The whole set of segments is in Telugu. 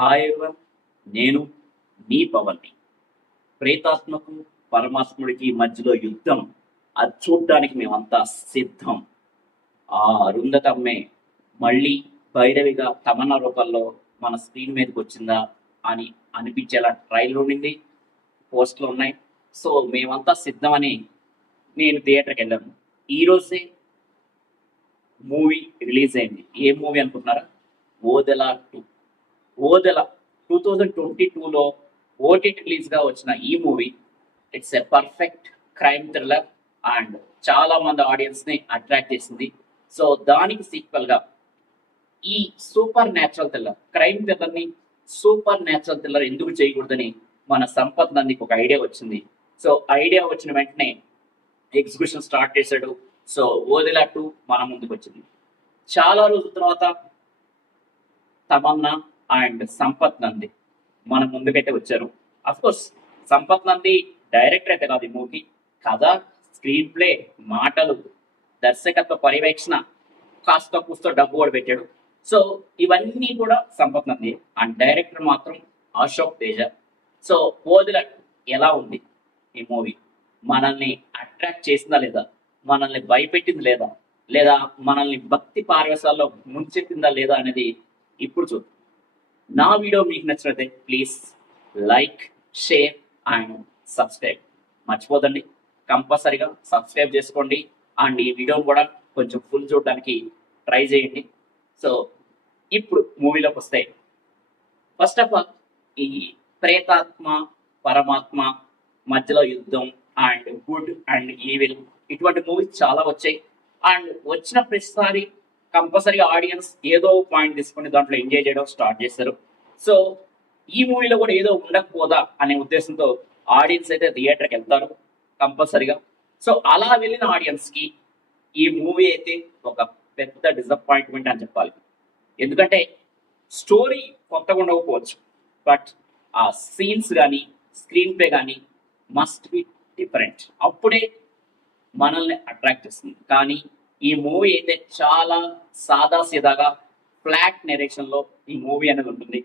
హాయ్ ఎవర్, నేను మీ పవన్ని. ప్రేతాత్మకు పరమాత్ముడికి మధ్యలో యుద్ధం అది చూడ్డానికి మేమంతా సిద్ధం. ఆ అరుంధతమ్మే మళ్ళీ భైరవిగా తమన్నా రూపంలో మన స్క్రీన్ మీదకి వచ్చిందా అని అనిపించేలా ట్రైలర్ ఉండింది, పోస్టులు ఉన్నాయి. సో మేమంతా సిద్ధమని నేను థియేటర్కి వెళ్ళాను. ఈరోజే మూవీ రిలీజ్ అయింది. ఏ మూవీ అనుకుంటున్నారా? ఓదెలా 2. ఓదెల 2022లో ఓటీటీ రిలీజ్గా వచ్చిన ఈ movie it's a perfect crime thriller and చాలా మంది ఆడియన్స్ని అట్రాక్ట్ చేసింది. సో దానికి సీక్వెల్గా ఈ సూపర్ న్యాచురల్ థ్రిల్లర్, క్రైమ్ థ్రిల్లర్ని సూపర్ న్యాచురల్ థ్రిల్లర్ ఎందుకు చేయకూడదని మన సంపత్ నందికి ఒక ఐడియా వచ్చింది. సో ఐడియా వచ్చిన వెంటనే ఎగ్జిక్యూషన్ స్టార్ట్ చేశాడు. సో ఓదెలా 2 మన ముందుకు వచ్చింది. చాలా రోజుల తర్వాత తమన్నా అండ్ సంపత్ నంది మన ముందుకైతే వచ్చారు. Of course Sampath Nandi director అయితే కాదు, ఈ మూవీ కథ, స్క్రీన్ ప్లే, మాటలు, దర్శకత్వ పర్యవేక్షణ, కాస్త కూస్తో డబ్బు కూడా పెట్టాడు. సో ఇవన్నీ కూడా సంపత్ నంది. అండ్ డైరెక్టర్ మాత్రం అశోక్ తేజ. సో ఓదిల ఎలా ఉంది ఈ మూవీ? మనల్ని అట్రాక్ట్ చేసిందా లేదా? మనల్ని భయపెట్టింది లేదా? లేదా మనల్ని భక్తి పారవశాల్లో ముంచెత్తిందా లేదా అనేది ఇప్పుడు చూద్దాం. నా వీడియో మీకు నచ్చినట్లయితే please like, share and subscribe. మర్చిపోదండి, కంపల్సరీగా సబ్స్క్రైబ్ చేసుకోండి. అండ్ ఈ వీడియోని కూడా కొంచెం ఫుల్ చూడడానికి ట్రై చేయండి. సో ఇప్పుడు మూవీలోకి వస్తే, ఫస్ట్ ఆఫ్ ఆల్ ఈ ప్రేతాత్మ పరమాత్మ మధ్యలో యుద్ధం అండ్ గుడ్ అండ్ ఈవిల్ ఇటువంటి మూవీస్ చాలా వచ్చాయి. అండ్ వచ్చిన ప్రతిసారి కంపల్సరీగా ఆడియన్స్ ఏదో పాయింట్ తీసుకుని దాంట్లో ఎంజాయ్ చేయడం స్టార్ట్ చేశారు. సో ఈ మూవీలో కూడా ఏదో ఉండకపోదా అనే ఉద్దేశంతో ఆడియన్స్ అయితే థియేటర్కి వెళ్తారు కంపల్సరీగా. సో అలా వెళ్ళిన ఆడియన్స్కి ఈ మూవీ అయితే ఒక పెద్ద డిసప్పాయింట్మెంట్ అని చెప్పాలి. ఎందుకంటే స్టోరీ కొత్తగా ఉండకపోవచ్చు, బట్ ఆ సీన్స్ కానీ స్క్రీన్ ప్లే కానీ మస్ట్ బి డిఫరెంట్. అప్పుడే మనల్ని అట్రాక్ట్ చేస్తుంది. కానీ ఈ మూవీ అయితే చాలా సాదా సీదాగా ఫ్లాట్ నెరేషన్లో ఈ మూవీ అనేది ఉంటుంది.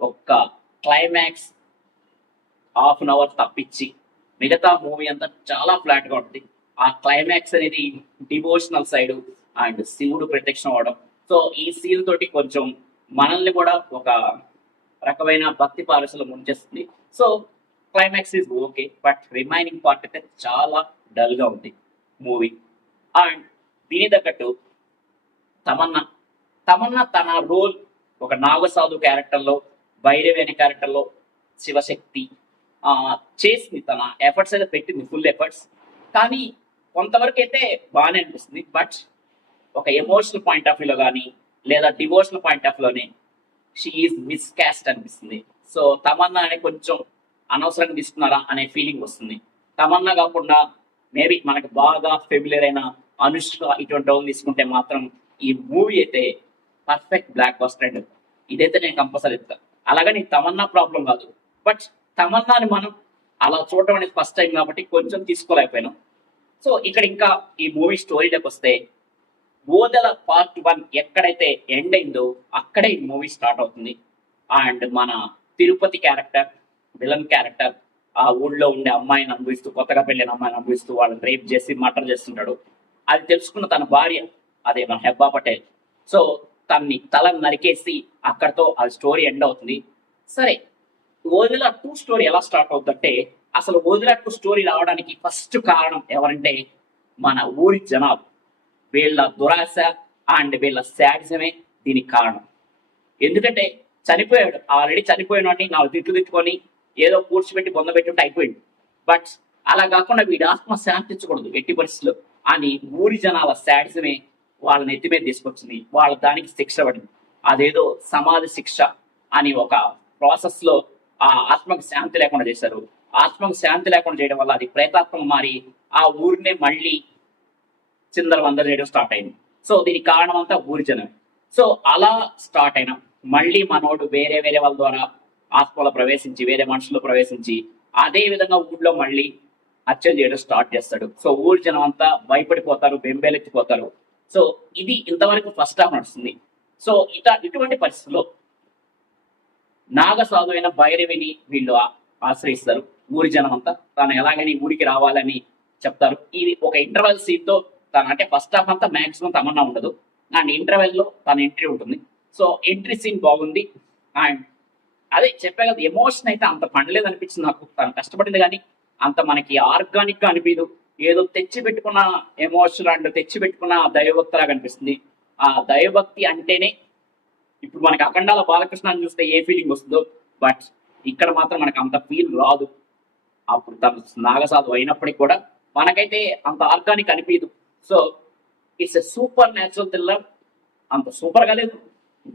ఒక్క క్లైమాక్స్ హాఫ్ అన్ అవర్ తప్పించి మిగతా మూవీ అంతా చాలా ఫ్లాట్గా ఉంటుంది. ఆ క్లైమాక్స్ అనేది డివోషనల్ సైడ్ అండ్ శివుడు ప్రత్యక్షం అవడం. సో ఈ సీన్ తోటి కొంచెం మనల్ని కూడా ఒక రకమైన భక్తి పారసలో ముంచేస్తుంది. So climax is okay, but remaining part అయితే చాలా డల్గా ఉంది మూవీ. అండ్ దీని తగ్గట్టు తమన్నా తమన్నా తన రోల్ ఒక నాగసాధు క్యారెక్టర్లో, భైరవి అనే క్యారెక్టర్లో శివశక్తి చేసింది. తన ఎఫర్ట్స్ అయితే పెట్టింది, ఫుల్ ఎఫర్ట్స్. కానీ కొంతవరకు అయితే బాగానే అనిపిస్తుంది. బట్ ఒక ఎమోషనల్ పాయింట్ ఆఫ్ వ్యూలో కానీ లేదా డివోషనల్ పాయింట్ ఆఫ్ వ్యూలోనే షీ ఈజ్ మిస్కాస్ట్ అనిపిస్తుంది. సో తమన్నా అనే కొంచెం అనవసరంగా తీసుకున్నారా అనే ఫీలింగ్ వస్తుంది. తమన్నా కాకుండా మేబీ మనకు బాగా ఫెమిలియర్ అయిన అనుష్క ఇటువంటి వాళ్ళు తీసుకుంటే మాత్రం ఈ మూవీ అయితే పర్ఫెక్ట్ బ్లాక్ బస్టర్ అండ్ ఇదైతే నేను కంపల్సరీ చెప్తాను. అలాగని తమన్నా ప్రాబ్లం కాదు, బట్ తమన్నాని మనం అలా చూడటం అనేది ఫస్ట్ టైం కాబట్టి కొంచెం తీసుకోలేకపోయాను. సో ఇక్కడ ఇంకా ఈ మూవీ స్టోరీలోకి వస్తే, ఓదెల పార్ట్ 1 ఎక్కడైతే ఎండ్ అయిందో అక్కడే ఈ మూవీ స్టార్ట్ అవుతుంది. అండ్ మన తిరుపతి క్యారెక్టర్, విలన్ క్యారెక్టర్, ఆ ఊళ్ళో ఉండే అమ్మాయిని అనుభవిస్తూ, కొత్తగా పెళ్ళిన అమ్మాయిని అనుభవిస్తూ వాళ్ళని రేప్ చేసి మర్డర్ చేస్తుంటాడు. అది తెలుసుకున్న తన భార్య, అదే మన హెబ్బా పటేల్, సో తన్ని తల నరికేసి అక్కడతో ఆ స్టోరీ ఎండ్ అవుతుంది. సరే, ఓదెలా 2 స్టోరీ ఎలా స్టార్ట్ అవుతుందంటే, అసలు ఓదెలా 2 స్టోరీ రావడానికి ఫస్ట్ కారణం ఎవరంటే మన ఊరి జనాలు. వీళ్ళ దురాశ అండ్ వీళ్ళ శాడిజమే దీనికి కారణం. ఎందుకంటే చనిపోయాడు, ఆల్రెడీ చనిపోయినోడిని 4 తిట్లు తిట్టుకొని ఏదో పూడ్చిపెట్టి బొందబెట్టి ఉంటే అయిపోయింది. బట్ అలా కాకుండా వీడి ఆత్మ శాంతించకూడదు ఎట్టి పరిస్థితుల్లో అని ఊరి జనాల శాడిజమే వాళ్ళని ఎత్తి మీద తీసుకొచ్చింది. వాళ్ళ దానికి శిక్ష పడింది. అదేదో సమాధి శిక్ష అని ఒక ప్రాసెస్ లో ఆ ఆత్మకు శాంతి లేకుండా చేశారు. ఆత్మకు శాంతి లేకుండా చేయడం వల్ల అది ప్రేతాత్మ మారి ఆ ఊరినే మళ్ళీ చిందర వందర చేయడం స్టార్ట్ అయింది. సో దీనికి కారణం అంతా ఊరి జనమే. సో అలా స్టార్ట్ అయినా మళ్ళీ మనోడు వేరే వేరే వాళ్ళ ద్వారా ఆత్మలో ప్రవేశించి, వేరే మనుషులు ప్రవేశించి అదే విధంగా ఊళ్ళో మళ్ళీ హత్యలు చేయడం స్టార్ట్ చేస్తాడు. సో ఊరి జనం అంతా భయపడిపోతారు, బెంబేలెత్తిపోతారు. సో ఇది ఇంతవరకు ఫస్ట్ హాఫ్ నడుస్తుంది. సో ఇటువంటి పరిస్థితుల్లో నాగసాధు అయిన భైరవిని వీళ్ళు ఆశ్రయిస్తారు. ఊరి జనం అంతా తను ఎలాగని ఊరికి రావాలని చెప్తారు. ఇది ఒక ఇంటర్వెల్ సీన్ తో తను అంటే ఫస్ట్ హాఫ్ అంతా మాక్సిమం తమన్నా ఉండదు అండ్ ఇంటర్వెల్ లో తన ఎంట్రీ ఉంటుంది. సో ఎంట్రీ సీన్ బాగుంది అండ్ అదే చెప్పే కదా ఎమోషన్ అయితే అంత పండలేదు అనిపించింది నాకు. తను కష్టపడింది కానీ అంత మనకి ఆర్గానిక్ గా అనిపించదు. ఏదో తెచ్చి పెట్టుకున్న ఎమోషన్ అండ్ తెచ్చి పెట్టుకున్న దైవభక్తి లాగా అనిపిస్తుంది. ఆ దైవభక్తి అంటేనే ఇప్పుడు మనకి అఖండాల బాలకృష్ణని చూస్తే ఏ ఫీలింగ్ వస్తుందో బట్ ఇక్కడ మాత్రం మనకు అంత ఫీల్ రాదు. అప్పుడు తను నాగసాధు అయినప్పటికీ కూడా మనకైతే అంత ఆర్గానిక్ అనిపించదు. So it's a super natural thriller. అంత సూపర్ గా లేదు,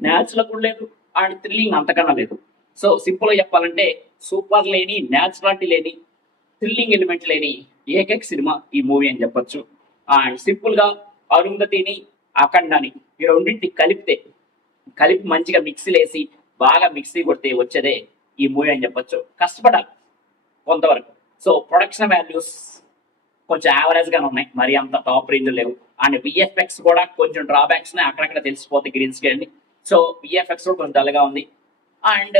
న్యాచురల్ కూడా లేదు అండ్ థ్రిల్లింగ్ అంతకన్నా లేదు. సో సింపుల్ గా చెప్పాలంటే సూపర్ లేని, న్యాచురాలిటీ లేని, థ్రిల్లింగ్ ఎలిమెంట్ లేని ఏకైక సినిమా ఈ మూవీ అని చెప్పొచ్చు. అండ్ సింపుల్ గా అరుంధతిని అఖండాని ఈ రెండింటిని కలిపి మంచిగా మిక్సీలు వేసి బాగా మిక్సీ కొడితే వచ్చేదే ఈ మూవీ అని చెప్పొచ్చు. కష్టపడాలి కొంతవరకు. సో ప్రొడక్షన్ వాల్యూస్ కొంచెం యావరేజ్ గానే ఉన్నాయి, మరి అంత టాప్ రేంజ్ లేవు. అండ్ విఎఫ్ఎక్స్ కూడా కొంచెం డ్రాబ్యాక్స్ అక్కడక్కడ తెలిసిపోతాయి గ్రీన్ స్క్రీన్. సో విఎఫ్ఎక్స్ కూడా కొంచెం డల్గా ఉంది. And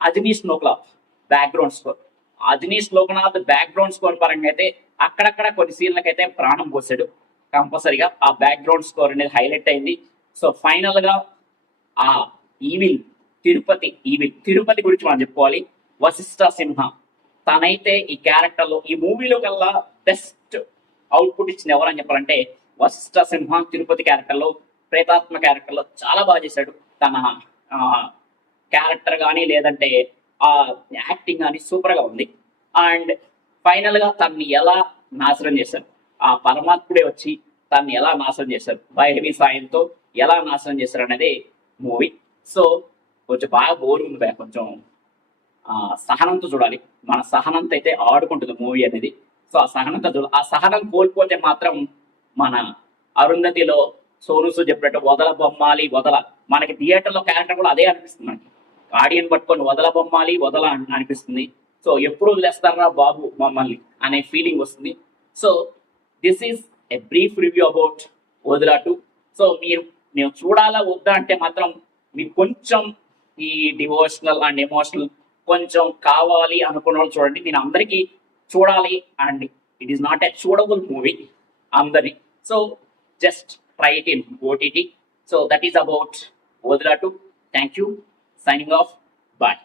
Ajaneesh Loknath background score, Ajaneesh Loknath background score పరంగా అయితే అక్కడక్కడ కొన్ని సీన్లకు అయితే ప్రాణం పోసాడు. కంపల్సరిగా ఆ బ్యాక్గ్రౌండ్ స్కోర్ అనేది హైలైట్ అయింది. సో ఫైనల్ గా ఆ ఈవిల్ తిరుపతి గురించి మనం చెప్పుకోవాలి. వశిష్ఠ సింహ తనైతే ఈ క్యారెక్టర్ లో ఈ మూవీలో కల్లా బెస్ట్ అవుట్పుట్ ఇచ్చిన ఎవరని చెప్పాలంటే వశిష్ఠ సింహ. తిరుపతి క్యారెక్టర్ లో, ప్రేతాత్మ క్యారెక్టర్ లో చాలా బాగా చేశాడు. తన క్యారెక్టర్ కానీ లేదంటే ఆ యాక్టింగ్ కానీ సూపర్ గా ఉంది. అండ్ ఫైనల్ గా తన్ని ఎలా నాశనం చేశారు, ఆ పరమాత్ముడే వచ్చి తన్ని ఎలా నాశనం చేశారు, భైరవి సాయంతో ఎలా నాశనం చేశారు అనేది మూవీ. సో కొంచెం బాగా బోర్ ఉంది, కొంచెం సహనంతో చూడాలి. మన సహనంతో అయితే ఆడుకుంటుంది మూవీ అనేది. సో ఆ సహనంతో చూడాలి. ఆ సహనం కోల్పోతే మాత్రం మన అరుంధతిలో సోను సూద్ చెప్పినట్టు వదల బొమ్మాలి వదల, మనకి థియేటర్లో క్యారెక్టర్ కూడా అదే అనిపిస్తుంది. మనకి ఆడియన్ పట్టుకొని వదల బొమ్మాలి వదల అనిపిస్తుంది. సో ఎప్పుడు వదిలేస్తారా బాబు మమ్మల్ని అనే ఫీలింగ్ వస్తుంది. So this is a brief review about Odela 2. So మేము చూడాలా వద్దా అంటే మాత్రం మీకు కొంచెం ఈ డివోషనల్ అండ్ ఎమోషనల్ కొంచెం కావాలి అనుకున్న వాళ్ళు చూడండి. నేను అందరికీ చూడాలి and it is not a చూడబుల్ మూవీ అందరి. So just try it in OTT. So that is about Odela 2. Thank you. Signing off. Bye.